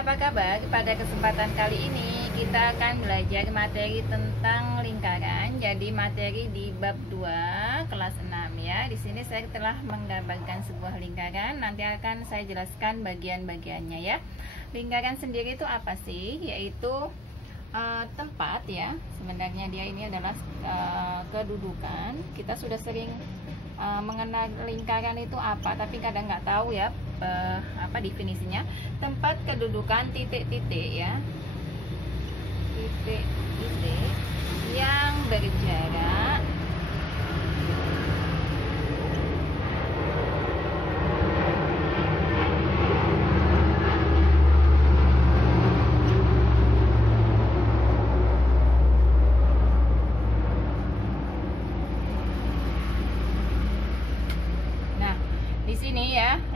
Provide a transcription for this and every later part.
apa kabar? Pada kesempatan kali ini kita akan belajar materi tentang lingkaran. Jadi materi di bab 2 kelas 6 ya. Di sini saya telah menggambarkan sebuah lingkaran. Nanti akan saya jelaskan bagian-bagiannya ya. Lingkaran sendiri itu apa sih? Yaitu tempat ya. Sebenarnya dia ini adalah kedudukan. Kita sudah sering mengenal lingkaran itu apa, tapi kadang nggak tahu ya apa definisinya. Tempat kedudukan titik-titik ya, titik-titik yang berjarak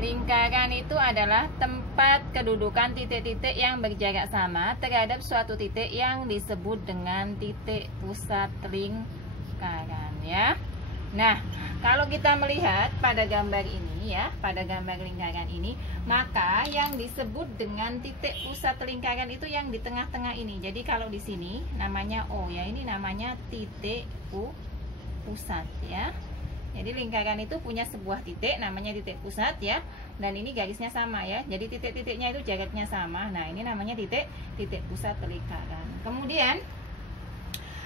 lingkaran itu adalah tempat kedudukan titik-titik yang berjarak sama terhadap suatu titik yang disebut dengan titik pusat lingkaran ya. Nah, kalau kita melihat pada gambar ini ya, pada gambar lingkaran ini, maka yang disebut dengan titik pusat lingkaran itu yang di tengah-tengah ini. Jadi kalau di sini namanya O ya, ini namanya titik pusat ya. Jadi lingkaran itu punya sebuah titik namanya titik pusat ya. Dan ini garisnya sama ya. Jadi titik-titiknya itu jaraknya sama. Nah, ini namanya titik pusat lingkaran. Kemudian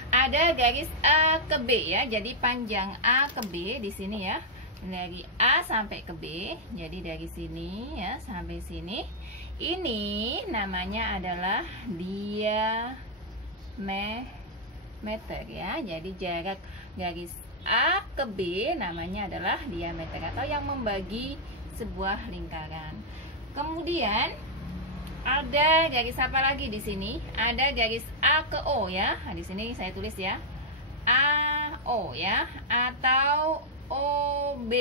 ada garis A ke B ya. Jadi panjang A ke B di sini ya. Dari A sampai ke B. Jadi dari sini ya sampai sini. Ini namanya adalah diameter ya. Jadi jarak garis A ke B namanya adalah diameter atau yang membagi sebuah lingkaran. Kemudian ada garis apa lagi di sini? Ada garis A ke O ya. Nah, di sini saya tulis ya. AO ya, atau OB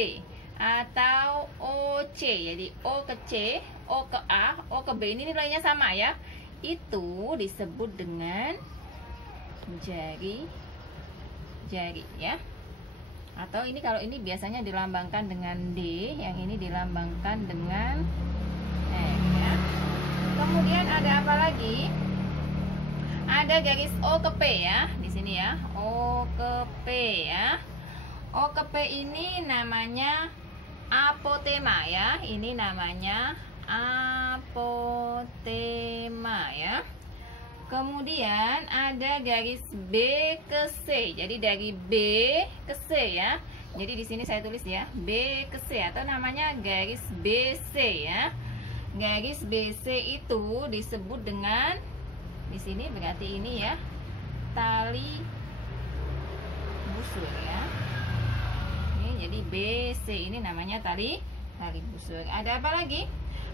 atau OC. Jadi O ke C, O ke A, O ke B ini nilainya sama ya. Itu disebut dengan jari ya. Atau ini kalau ini biasanya dilambangkan dengan D, yang ini dilambangkan dengan X ya. Kemudian ada apa lagi? Ada garis O ke P ya, di sini ya. O ke P ya. O ke P ini namanya apotema ya. Ini namanya apotema ya. Kemudian ada garis B ke C. Jadi dari B ke C ya. Jadi di sini saya tulis ya, B ke C atau namanya garis BC ya. Garis BC itu disebut dengan, di sini berarti ini ya, tali busur ya. Ini jadi BC ini namanya tali busur. Ada apa lagi?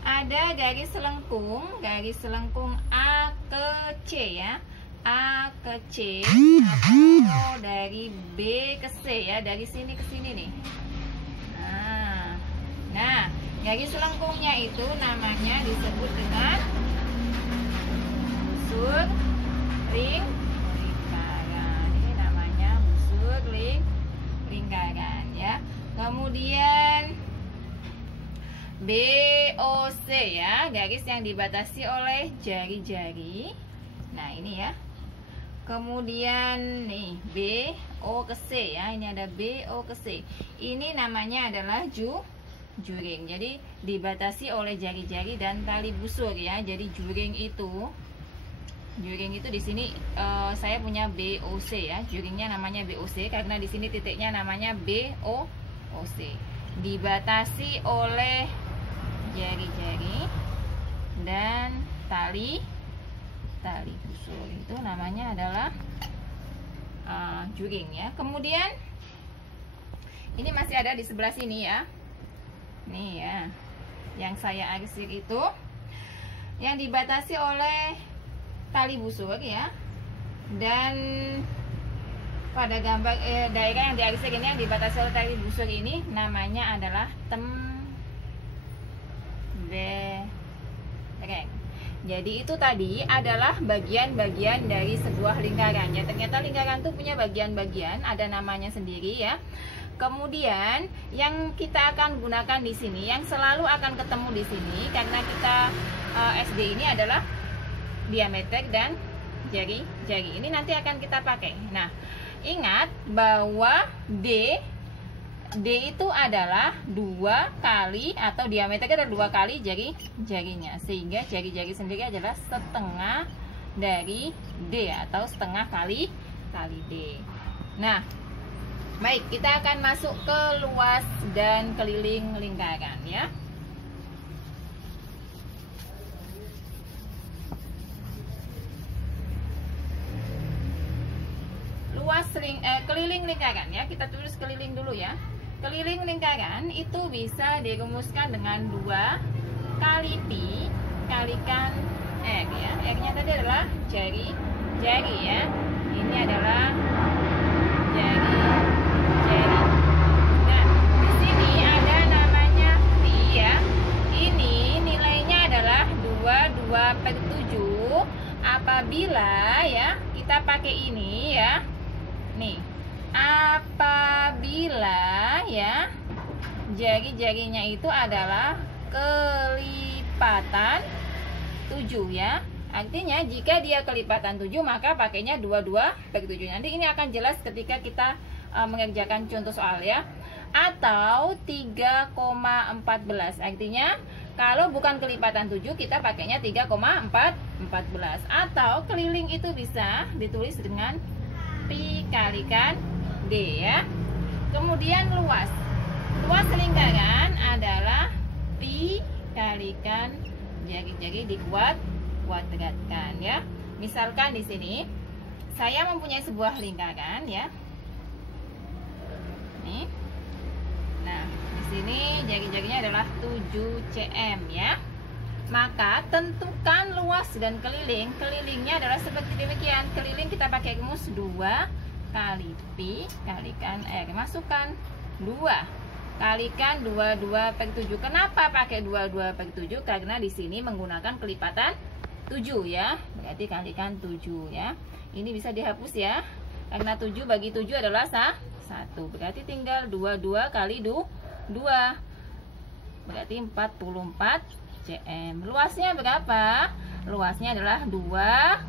Ada garis selengkung A ke C ya. A ke C atau dari B ke C ya, dari sini ke sini nih. Nah, garis selengkungnya itu namanya disebut dengan busur lingkaran. Ini namanya busur lingkaran ya. Kemudian BOC ya, garis yang dibatasi oleh jari-jari. Nah, ini ya. Kemudian nih BO ke C ya, ini ada BO ke C. Ini namanya adalah juring. Jadi dibatasi oleh jari-jari dan tali busur ya. Jadi juring itu di sini saya punya BOC ya. Juringnya namanya BOC karena di sini titiknya namanya BOC. Dibatasi oleh jari-jari dan tali busur, itu namanya adalah juring ya. Kemudian ini masih ada di sebelah sini ya. Nih ya, yang saya arsir itu yang dibatasi oleh tali busur ya. Dan pada gambar daerah yang diarsir ini yang dibatasi oleh tali busur ini namanya adalah tembereng. Jadi itu tadi adalah bagian-bagian dari sebuah lingkaran ya. Ternyata lingkaran itu punya bagian-bagian, ada namanya sendiri ya. Kemudian yang kita akan gunakan di sini, yang selalu akan ketemu di sini karena kita SD ini adalah diameter dan jari-jari. Ini nanti akan kita pakai. Nah, ingat bahwa D itu adalah 2 kali atau diameternya adalah 2 kali jari-jarinya, sehingga jari-jari sendiri adalah setengah dari D atau setengah kali D. Nah, baik, kita akan masuk ke luas dan keliling lingkaran ya. Luas keliling lingkaran ya, kita tulis keliling dulu ya. Keliling lingkaran itu bisa dirumuskan dengan 2 kali pi kalikan R ya. R-nya tadi adalah jari-jari ya. Ini adalah jari. Nah, di sini ada namanya pi ya. Ini nilainya adalah 2/7 apabila ya kita pakai ini ya. Nih, apabila ya jari-jarinya itu adalah kelipatan 7 ya. Artinya jika dia kelipatan 7 maka pakainya 2/7. Nanti ini akan jelas ketika kita mengerjakan contoh soal ya. Atau 3,14. Artinya kalau bukan kelipatan 7 kita pakainya 3,14. Atau keliling itu bisa ditulis dengan pi kalikan D ya. Kemudian luas lingkaran adalah pi kalikan jari-jari dikuadratkan ya. Misalkan di sini saya mempunyai sebuah lingkaran ya. Nih. Nah, di sini jari-jarinya adalah 7 cm ya. Maka tentukan luas dan keliling. Kelilingnya adalah seperti demikian. Keliling kita pakai rumus 2 kali pi kalikan R. Masukkan 2 kalikan 2/7. Kenapa pakai 2/7? Karena di sini menggunakan kelipatan 7 ya. Berarti kalikan 7 ya. Ini bisa dihapus ya. Karena 7 bagi 7 adalah 1. Berarti tinggal 22 kali 2. Berarti 44 cm. Luasnya berapa? Luasnya adalah 2.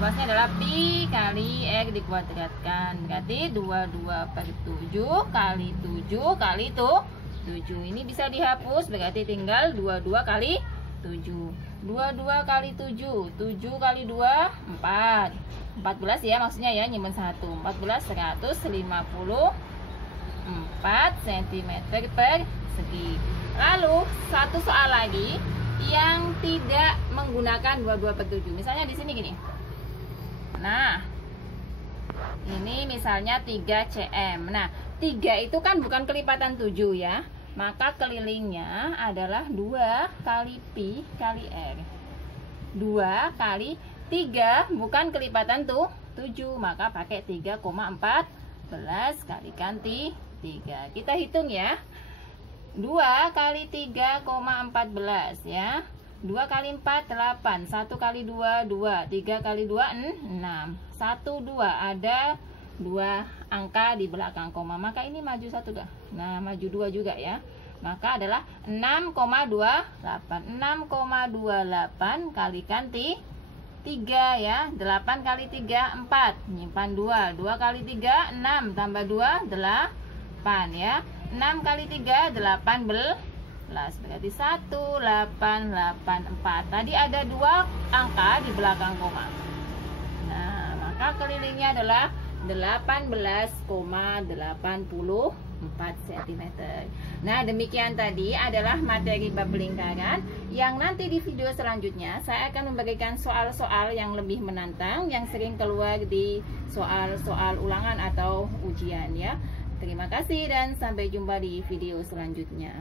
Luasnya adalah pi kali R dikuadratkan. Berarti 22/7 kali 7 kali 7. Ini bisa dihapus, berarti tinggal 22 kali 7. 22 kali 7. 7 kali 2 4. 14 ya maksudnya ya, nyimpen 1. 14 154 cm persegi. Lalu satu soal lagi yang tidak menggunakan 22/7. Misalnya di sini gini. Nah, ini misalnya 3 cm. Nah, 3 itu kan bukan kelipatan 7 ya. Maka kelilingnya adalah 2 kali pi kali R. 2 kali 3 bukan kelipatan 7, maka pakai 3,14 kalikan 3. Kita hitung ya. 2 kali 3,14 ya. 2 kali 4 8. 1 kali 2 2. 3 kali 2 6. 1 2 ada 2 angka di belakang koma, maka ini maju 1 dah. Nah, maju 2 juga ya. Maka adalah 6,28. 6,28 kalikan 3 ya. 8 kali 3 4. Menyimpan 2. 2 kali 3 6 tambah 2 8 ya. 6 kali 3 18. Berarti 1884. Tadi ada 2 angka di belakang koma. Nah, maka kelilingnya adalah 18,84 cm. Nah, demikian tadi adalah materi bab lingkaran. Yang nanti di video selanjutnya saya akan memberikan soal-soal yang lebih menantang, yang sering keluar di soal-soal ulangan atau ujian ya. Terima kasih dan sampai jumpa di video selanjutnya.